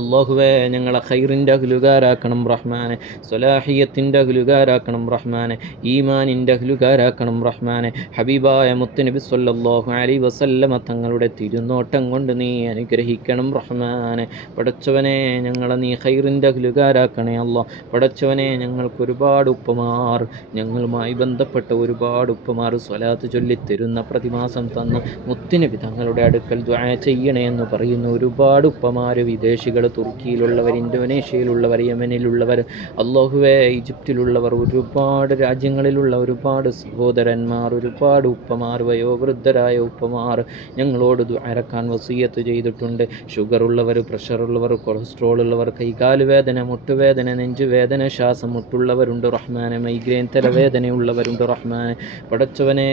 അല്ലാഹുവേ, ഞങ്ങളെ ഖൈറിൻ്റെ അഹ്ലുകാരാക്കണം റഹ്മാനെ. സ്വലാഹിയത്തിൻ്റെ അഹ്ലുകാരാക്കണം റഹ്മാനെ. ഈമാനിൻ്റെ അഹ്ലുകാരാക്കണം റഹ്മാനെ. ഹബീബായ മുത്തുനബി സ്വല്ലല്ലാഹു അലൈഹി വസല്ലമ തങ്ങളുടെ തിരുനോട്ടം കൊണ്ട് നീ അനുഗ്രഹിക്കണം റഹ്മാനെ. പടച്ചവനെ, ഞങ്ങളെ നീ ഖൈറിൻ്റെ അഹ്ലുകാരാക്കണേ അല്ലാ. പടച്ചവനെ, ഞങ്ങൾക്ക് ഒരുപാട് ഉപ്പമാർ, ഞങ്ങളുമായി ബന്ധപ്പെട്ട ഒരുപാട് ഉപ്പമാർ സ്വലാത്ത് ചൊല്ലിത്തരുന്ന, പ്രതിമാസം തന്ന് മുത്തുനബി തങ്ങളുടെ അടുക്കൽ ദുആ ചെയ്യണേ എന്ന് പറയുന്ന ഒരുപാട് ഉപ്പമാർ, വിദേശികൾ, തുർക്കിയിലുള്ളവർ, ഇന്തോനേഷ്യയിലുള്ളവർ, യമനിലുള്ളവർ, അല്ലാഹുവേ, ഈജിപ്തിലുള്ളവർ, ഒരുപാട് രാജ്യങ്ങളിലുള്ള ഒരുപാട് സഹോദരന്മാർ, ഒരുപാട് ഉപ്പമാർ, വയോവൃദ്ധരായ ഉപ്പമാർ ഞങ്ങളോട് ദുആരക്കാൻ വസിയത്ത് ചെയ്തിട്ടുണ്ട്. ഷുഗർ ഉള്ളവർ, പ്രഷർ ഉള്ളവർ, കൊളസ്ട്രോൾ ഉള്ളവർ, കൈകാല് വേദന, മുട്ടുവേദന, നെഞ്ചുവേദന, ശ്വാസം മുട്ടുള്ളവരുണ്ട് റഹ്മാനെ. മൈഗ്രെയിൻ തലവേദനയുള്ളവരുണ്ട് റഹ്മാനെ. പടച്ചവനെ,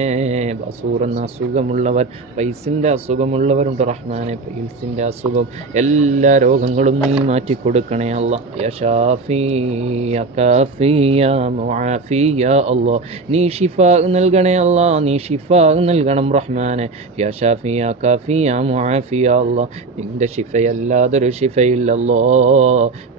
ബസൂർ എന്ന അസുഖമുള്ളവർ, പൈൽസിൻ്റെ അസുഖമുള്ളവരുണ്ട് റഹ്മാനെ. പൈൽസിൻ്റെ അസുഖം, എല്ലാ രോഗങ്ങളും നീ മാറ്റിക്കൊടുക്കണേ അല്ലാ. യാ ഷാഫി, യാ കാഫി, യാ മുആഫി, യാ അല്ലാ, നീ ഷിഫാ നൽകണേ അല്ലാ. നീ ഷിഫാ നൽകണം റഹ്മാനെ. യാ ഷാഫി, യാ കാഫി, യാ മുആഫി, യാ അല്ലാ, നിൻ്റെ ഷിഫയല്ലാതൊരു ഷിഫയില്ലല്ലോ.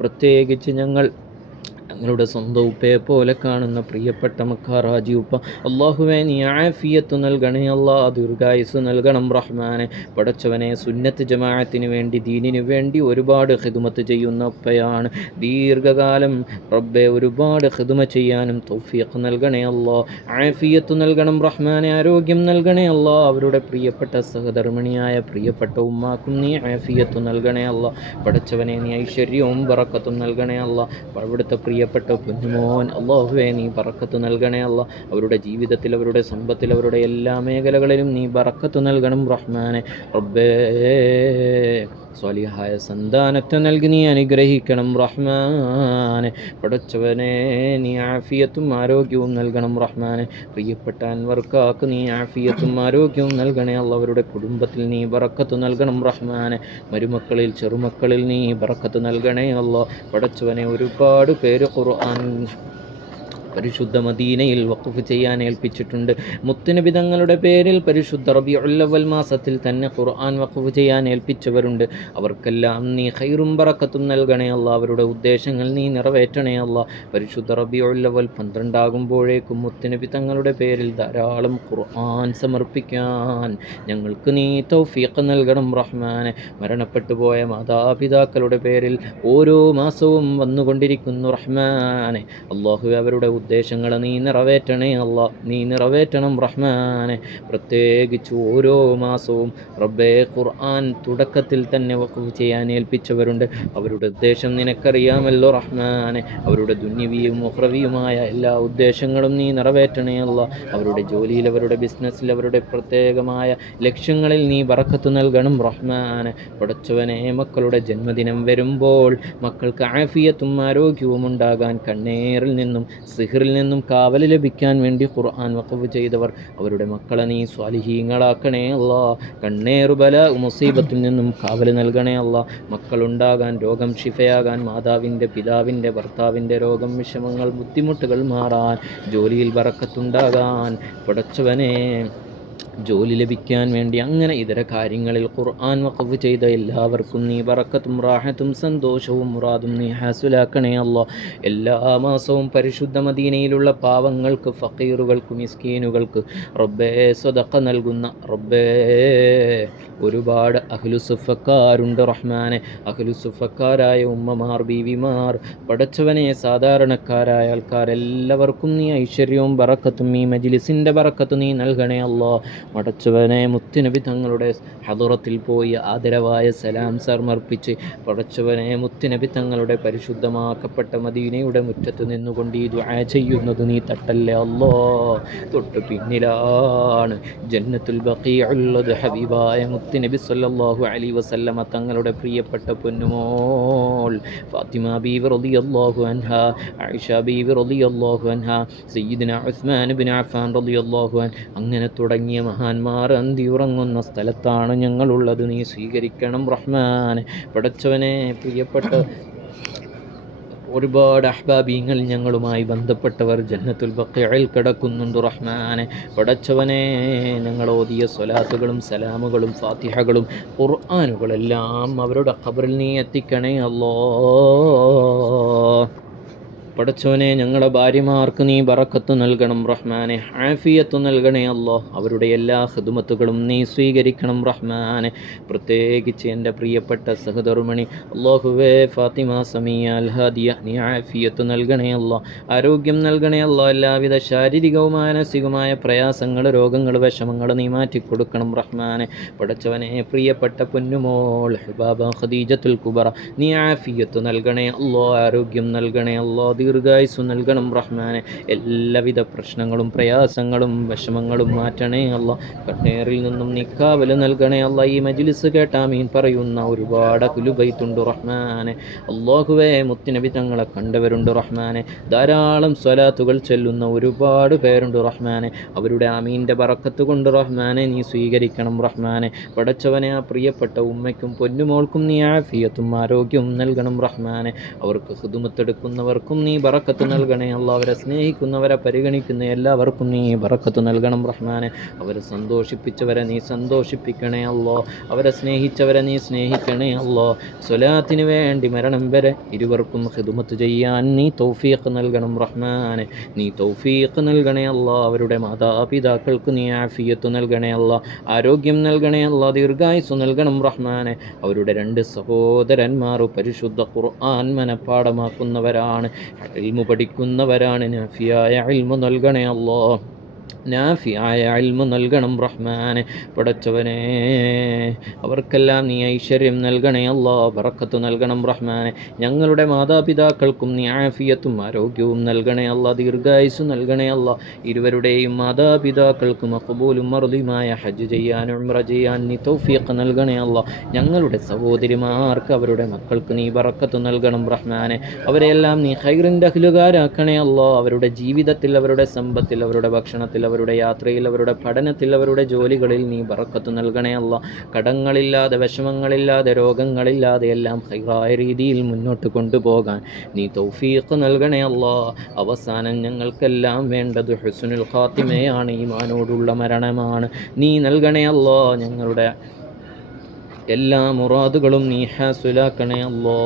പ്രത്യേകിച്ച് ഞങ്ങളുടെ സ്വന്തം ഉപ്പയെ പോലെ കാണുന്ന പ്രിയപ്പെട്ട മക്കാറാജി ഉപ്പ, അല്ലാഹുവേ, നീ ആഫിയത്ത് നൽകണേ അല്ലാ, ദീർഘായുസ് നൽകണം റഹ്മാനെ. പടച്ചവനെ, സുന്നത്ത് ജമാഅത്തിന് വേണ്ടി, ദീനിനു വേണ്ടി ഒരുപാട് ഖിദ്മത്ത് ചെയ്യുന്ന ഉപ്പയാണ്. ദീർഘകാലം റബ്ബെ ഒരുപാട് ഖിദ്മ ചെയ്യാനും തൗഫീഖ് നൽകണേ അല്ലാ. ആഫിയത്ത് നൽകണം റഹ്മാനെ, ആരോഗ്യം നൽകണേ അല്ലാ. അവരുടെ പ്രിയപ്പെട്ട സഹധർമ്മിണിയായ പ്രിയപ്പെട്ട ഉമ്മാക്കും നീ ആഫിയത്ത് നൽകണേ അല്ലാ. പടച്ചവനെ, നീ ഐശ്വര്യവും ബറക്കത്തും നൽകണേ അല്ലാ. അവിടുത്തെ പ്രിയപ്പെട്ട കുഞ്ഞുമോൻ, അല്ലാഹുവേ, നീ ബറക്കത്ത് നൽകണേ അല്ലാ. അവരുടെ ജീവിതത്തിൽ, അവരുടെ സമ്പത്തിൽ, അവരുടെ എല്ലാ മേഖലകളിലും നീ ബറക്കത്ത് നൽകണം റഹ്മാനെ. റബ്ബേ, സ്വാലിഹായ സന്താനത്തെ നൽകി നീ അനുഗ്രഹിക്കണം റഹ്മാനെ. പടച്ചവനെ, നീ ആഫിയത്തും ആരോഗ്യവും നൽകണം റഹ്മാനെ. പ്രിയപ്പെട്ട അൻവർക്കാക്ക് നീ ആഫിയത്തും ആരോഗ്യവും നൽകണേ അല്ലാ. അവരുടെ കുടുംബത്തിൽ നീ ബറക്കത്ത് നൽകണം റഹ്മാനെ. മരുമക്കളിൽ, ചെറുമക്കളിൽ നീ ബറക്കത്ത് നൽകണേ അല്ലാ. പടച്ചവനെ, ഒരുപാട് പേര് ഖുർആൻ പരിശുദ്ധ മദീനയിൽ വഖഫ് ചെയ്യാൻ ഏൽപ്പിച്ചിട്ടുണ്ട്. മുത്തുനബി തങ്ങളുടെ പേരിൽ പരിശുദ്ധ റബീഉൽ അവ്വൽ മാസത്തിൽ തന്നെ ഖുർആൻ വഖഫ് ചെയ്യാൻ ഏൽപ്പിച്ചവരുണ്ട്. അവർക്കെല്ലാം നീ ഖൈറും ബറക്കത്തും നൽകണേ അല്ലാ. അവരുടെ ഉദ്ദേശങ്ങൾ നീ നിറവേറ്റണേ അല്ലാ. പരിശുദ്ധ റബീഉൽ അവ്വൽ 12 ആകുമ്പോഴേക്കും മുത്തുനബി തങ്ങളുടെ പേരിൽ ധാരാളം ഖുർആൻ സമർപ്പിക്കാൻ ഞങ്ങൾക്ക് നീ തൗഫീഖ് നൽകണം റഹ്മാനെ. മരണപ്പെട്ടു പോയ മാതാപിതാക്കളുടെ പേരിൽ ഓരോ മാസവും വന്നുകൊണ്ടിരിക്കുന്നു റഹ്മാനെ. അല്ലാഹു, അവരുടെ ഉദ്ദേശങ്ങൾ നീ നിറവേറ്റണേ അല്ലാ. നീ നിറവേറ്റണം റഹ്മാനെ. പ്രത്യേകിച്ച് ഓരോ മാസവും റബ്ബേ, ഖുർആൻ തുടക്കത്തിൽ തന്നെ വഖഫ് ചെയ്യാൻ ഏൽപ്പിച്ചവരുണ്ട്. അവരുടെ ഉദ്ദേശം നിനക്കറിയാമല്ലോ റഹ്മാനെ. അവരുടെ ദുന്യവിയും ഉഖ്റവിയുമായ എല്ലാ ഉദ്ദേശങ്ങളും നീ നിറവേറ്റണേ അല്ലാ. അവരുടെ ജോലിയിൽ, അവരുടെ ബിസിനസ്സിൽ, അവരുടെ പ്രത്യേകമായ ലക്ഷ്യങ്ങളിൽ നീ ബറക്കത്ത് നൽകണം റഹ്മാനെ. പടച്ചവനെ, മക്കളുടെ ജന്മദിനം വരുമ്പോൾ മക്കൾക്ക് ആഫിയത്തും ആരോഗ്യവും ഉണ്ടാകാൻ, കണ്ണേറിൽ നിന്നും, സിഹ്റിൽ സിഹറിൽ നിന്നും കാവൽ ലഭിക്കാൻ വേണ്ടി ഖുർആൻ വഖഫ് ചെയ്തവർ അവരുടെ മക്കളെ നീ സ്വാലിഹീങ്ങളാക്കണേ അല്ലാ. കണ്ണേറു ബല മുസീബത്തിൽ നിന്നും കാവൽ നൽകണേ അല്ലാ. മക്കളുണ്ടാകാൻ, രോഗം ശിഫയാകാൻ, മാതാവിൻ്റെ പിതാവിൻ്റെ ഭർത്താവിൻ്റെ രോഗം വിഷമങ്ങൾ ബുദ്ധിമുട്ടുകൾ മാറാൻ, ജോലിയിൽ ബറക്കത്തുണ്ടാകാൻ, പടച്ചവനെ ജോലി ലഭിക്കാൻ വേണ്ടി അങ്ങനെ ഇതര കാര്യങ്ങളിൽ ഖുർആൻ വഖഫ് ചെയ്ത എല്ലാവർക്കും നീ ബറക്കത്തും റാഹത്തും സന്തോഷവും മുറാദും നീ ഹാസുലാക്കണേ അല്ലാ. എല്ലാ മാസവും പരിശുദ്ധ മദീനയിലുള്ള പാവങ്ങൾക്ക്, ഫഖീറുകൾക്ക്, മിസ്കീനുകൾക്ക് റബ്ബേ സദഖ നൽകുന്ന റബ്ബേ ഒരുപാട് അഹ്ലുസുഫക്കാരുണ്ട് റഹ്മാനെ. അഹ്ലുസുഫക്കാരായ ഉമ്മമാർ, ബീവിമാർ, പടച്ചവനെ സാധാരണക്കാരായ ആൾക്കാരെല്ലാവർക്കും നീ ഐശ്വര്യവും ബറക്കത്തും ഈ മജ്ലിസിൻ്റെ ബറക്കത്ത് നീ നൽകണേ അല്ലാ. പടച്ചവനെ മുത്തുനബി തങ്ങളുടെ ഹദറത്തിൽ പോയി ആദരവായ സലാം സമർപ്പിച്ച് പടച്ചവനെ മുത്തുനബി തങ്ങളുടെ പരിശുദ്ധമാക്കപ്പെട്ട മദീനയുടെ മുറ്റത്ത് നിന്നുകൊണ്ട് ഈ ദുആ ചെയ്യുന്നത് നീ തട്ടല്ലേ അല്ലാ. തൊട്ട് പിന്നിലാണ് ജന്നത്തുൽ ബഖീഉള്ളത്. ഹബീബായ മുത്തുനബി സല്ലല്ലാഹു അലൈഹി വസല്ലമ തങ്ങളുടെ പ്രിയപ്പെട്ട പൊന്നുമോൾ ഫാത്തിമ ബീവി റളിയല്ലാഹു അൻഹാ, ആയിഷ ബീവി റളിയല്ലാഹു അൻഹാ, സയ്യിദുന ഉസ്മാൻ ഇബ്നു അഫ്ഫാൻ റളിയല്ലാഹു അൻ, അങ്ങനെ തുടങ്ങിയ മഹാന്മാർ അന്തിയുറങ്ങുന്ന സ്ഥലത്താണ് ഞങ്ങളുള്ളത്. നീ സ്വീകരിക്കണം റഹ്മാൻ. പടച്ചവനെ പ്രിയപ്പെട്ട ഒരുപാട് അഹ്ബാബീങ്ങൾ ഞങ്ങളുമായി ബന്ധപ്പെട്ടവർ ജന്നത്തുൽ ബഖീഇൽ കിടക്കുന്നുണ്ട് റഹ്മാനെ. പടച്ചവനെ ഞങ്ങൾ ഓതിയ സ്വലാത്തുകളും സലാമുകളും ഫാത്തിഹകളും ഖുർആനുകളെല്ലാം അവരുടെ ഖബറിൽ നീ എത്തിക്കണേ അല്ലാ. പടച്ചോനെ ഞങ്ങളുടെ ഭാര്യമാർക്ക് നീ ബറക്കത്ത് നൽകണം റഹ്മാനെ, ആഫിയത്ത് നൽകണേ അല്ലാ. അവരുടെ എല്ലാ ഖിദ്മത്തുകളും നീ സ്വീകരിക്കണം റഹ്മാനെ. പ്രത്യേകിച്ച് എൻ്റെ പ്രിയപ്പെട്ട സഹധർമ്മിണി അല്ലാഹുവേ ഫാത്തിമ സമിയ അൽ ഹാദിയ നീ ആഫിയത്ത് നൽകണേ അല്ലാ, ആരോഗ്യം നൽകണേ അല്ലാ. എല്ലാവിധ ശാരീരികവും മാനസികമായ പ്രയാസങ്ങൾ, രോഗങ്ങൾ, വിഷമങ്ങൾ നീ മാറ്റിക്കൊടുക്കണം റഹ്മാനെ. പടച്ചവനെ പ്രിയപ്പെട്ട പൊന്നുമോൾ ഹബാബ ഖദീജത്തുൽ കുബറ നീ ആഫിയത്ത് നൽകണേ അല്ലാ, ആരോഗ്യം നൽകണേ അല്ലാ, ദീർഘായുസ്സു നൽകണം റഹ്മാനെ. എല്ലാവിധ പ്രശ്നങ്ങളും പ്രയാസങ്ങളും വിഷമങ്ങളും മാറ്റണേ അല്ലാ. കണ്ണേറിൽ നിന്നും നീ കാവൽ നൽകണേ അല്ലാ. ഈ മജ്ലിസ് കേട്ട ആമീൻ പറയുന്ന ഒരുപാട് അഹ്ലുബൈത്തുണ്ട് റഹ്മാനെ. അല്ലാഹുവേ മുത്തുനബി തങ്ങളെ കണ്ടവരുണ്ട് റഹ്മാനെ. ധാരാളം സ്വലാത്തുകൾ ചൊല്ലുന്ന ഒരുപാട് പേരുണ്ട് റഹ്മാനെ. അവരുടെ ആമീൻ്റെ ബറക്കത്ത് കൊണ്ട് റഹ്മാനെ നീ സ്വീകരിക്കണം റഹ്മാനെ. പടച്ചവനെ ആ പ്രിയപ്പെട്ട ഉമ്മയ്ക്കും പൊന്നുമോൾക്കും നീ ആഫിയത്തും ആരോഗ്യവും നൽകണം റഹ്മാനെ. അവർക്ക് ഖിദ്മത്തെടുക്കുന്നവർക്കും നീ ബറക്കത്ത് നൽകണേ അല്ലാ. അവരെ സ്നേഹിക്കുന്നവരെ പരിഗണിക്കുന്ന എല്ലാവർക്കും നീ ബറക്കത്ത് നൽകണം റഹ്മാനെ. അവരെ സന്തോഷിപ്പിച്ചവരെ നീ സന്തോഷിപ്പിക്കണേ അല്ലാ. അവരെ സ്നേഹിച്ചവരെ നീ സ്നേഹിക്കണേ അല്ലാ. സ്വലാത്തിന് വേണ്ടി മരണം വരെ ഇരുവർക്കും ഖിദ്മത്ത് ചെയ്യാൻ നീ തൗഫീഖ് നൽകണം റഹ്മാനെ. നീ തൗഫീഖ് നൽകണേ അല്ലാ. അവരുടെ മാതാപിതാക്കൾക്ക് നീ ആഫിയത്ത് നൽകണേ അല്ലാ, ആരോഗ്യം നൽകണേ അല്ലാ, ദീർഘായുസ്സു നൽകണം റഹ്മാനെ. അവരുടെ രണ്ട് സഹോദരന്മാർ പരിശുദ്ധ ഖുർആൻ മനഃപ്പാഠമാക്കുന്നവരാണ്, ഇൽമു പഠിക്കുന്നവരാണ്. നാഫിയായ ഇൽമു നൽകണേ അല്ലാ, നാഫിയായ ഇൽമു നൽകണം റഹ്മാനെ. പടച്ചവനെ അവർക്കെല്ലാം നീ ഐശ്വര്യം നൽകണേ അല്ലാ, ബറക്കത്ത് നൽകണം റഹ്മാനെ. ഞങ്ങളുടെ മാതാപിതാക്കൾക്കും നീ ആഫിയത്തും ആരോഗ്യവും നൽകണേ അല്ലാ, ദീർഘായുസ്സു നൽകണേ അല്ലാ. ഇരുവരുടെയും മാതാപിതാക്കൾക്ക് മഖബൂലും മർദിയുമായ ഹജ്ജ് ചെയ്യാൻ, ഉംറ ചെയ്യാൻ നീ തൗഫീഖ് നൽകണേ അല്ലാ. ഞങ്ങളുടെ സഹോദരിമാർക്ക് അവരുടെ മക്കൾക്ക് നീ ബറക്കത്ത് നൽകണം റഹ്മാനെ. അവരെല്ലാം നീ ഖൈറിൻ്റെ അഹ്ലുകാരാക്കണേ അല്ലാ. അവരുടെ ജീവിതത്തിൽ, അവരുടെ സമ്പത്തിൽ, അവരുടെ ഭക്ഷണത്തിൽ, അവരുടെ യാത്രയിൽ, അവരുടെ പഠനത്തിൽ, അവരുടെ ജോലികളിൽ നീ ബറക്കത്ത് നൽകണേ അല്ലാ. കടങ്ങളില്ലാതെ, വിഷമങ്ങളില്ലാതെ, രോഗങ്ങളില്ലാതെ എല്ലാം ഖൈറായ രീതിയിൽ മുന്നോട്ട് കൊണ്ടുപോകാൻ നീ തൗഫീഖ് നൽകണേ അല്ലാ. അവസാനം ഞങ്ങൾക്കെല്ലാം വേണ്ടത് ഹുസ്നുൽ ഖാത്തിമയാണ്, ഈമാനോടുള്ള മരണമാണ്. നീ നൽകണേ അല്ലാ. ഞങ്ങളുടെ എല്ലാ മുറാദുകളും നീ ഹാസുലാക്കണേ അല്ലാ.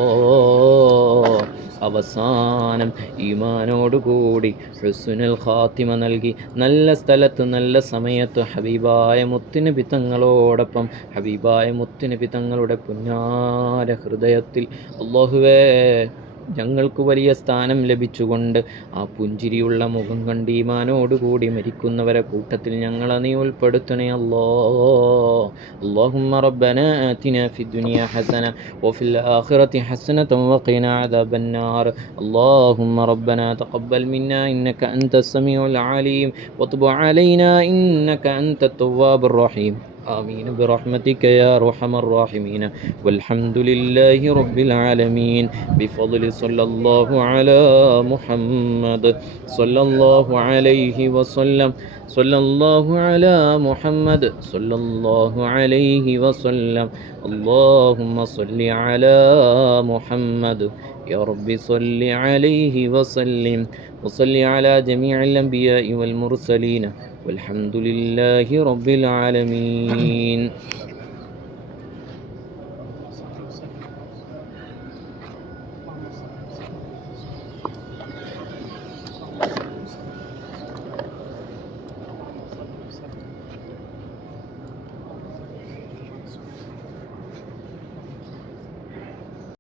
അവസാനം ഈമാനോടുകൂടി ഹുസ്നുൽ ഖാത്തിമ നൽകി നല്ല സ്ഥലത്ത് നല്ല സമയത്ത് ഹബീബായ മുത്തുനബി തങ്ങളോടൊപ്പം, ഹബീബായ മുത്തുനബി തങ്ങളുടെ പുന്നാര ഹൃദയത്തിൽ അല്ലാഹുവേ ഞങ്ങൾക്ക് വലിയ സ്ഥാനം ലഭിച്ചുകൊണ്ട് ആ പുഞ്ചിരിയുള്ള മുഖം കണ്ട് ഈമാനോടുകൂടി മരിക്കുന്നവരെ കൂട്ടത്തിൽ ഞങ്ങളെ നീ ഉൾപ്പെടുത്തണേ അല്ലാ. അല്ലാഹുമ്മ റബ്ബനാ ആതിനാ ഫിദ്ദുനിയാ ഹസന വഫിൽ ആഖിറതി ഹസനതൻ വഖിനാ അദാബന്നാർ. അല്ലാഹുമ്മ റബ്ബനാ തഖബ്ബൽ മിന്നാ ഇന്നക അൻതസ് സമീഉൽ അലീം വതുബ് അലൈനാ ഇന്നക അൻതത് തവ്വാബുർ റഹീം. آمين برحمتك يا أرحم الراحمين والحمد لله رب العالمين بفضل صلى الله على محمد صلى الله عليه وسلم صلى الله على محمد صلى الله عليه وسلم اللهم صل على محمد يا رب صل عليه وسلم وصل على جميع الأنبياء والمرسلين والحمد لله رب العالمين.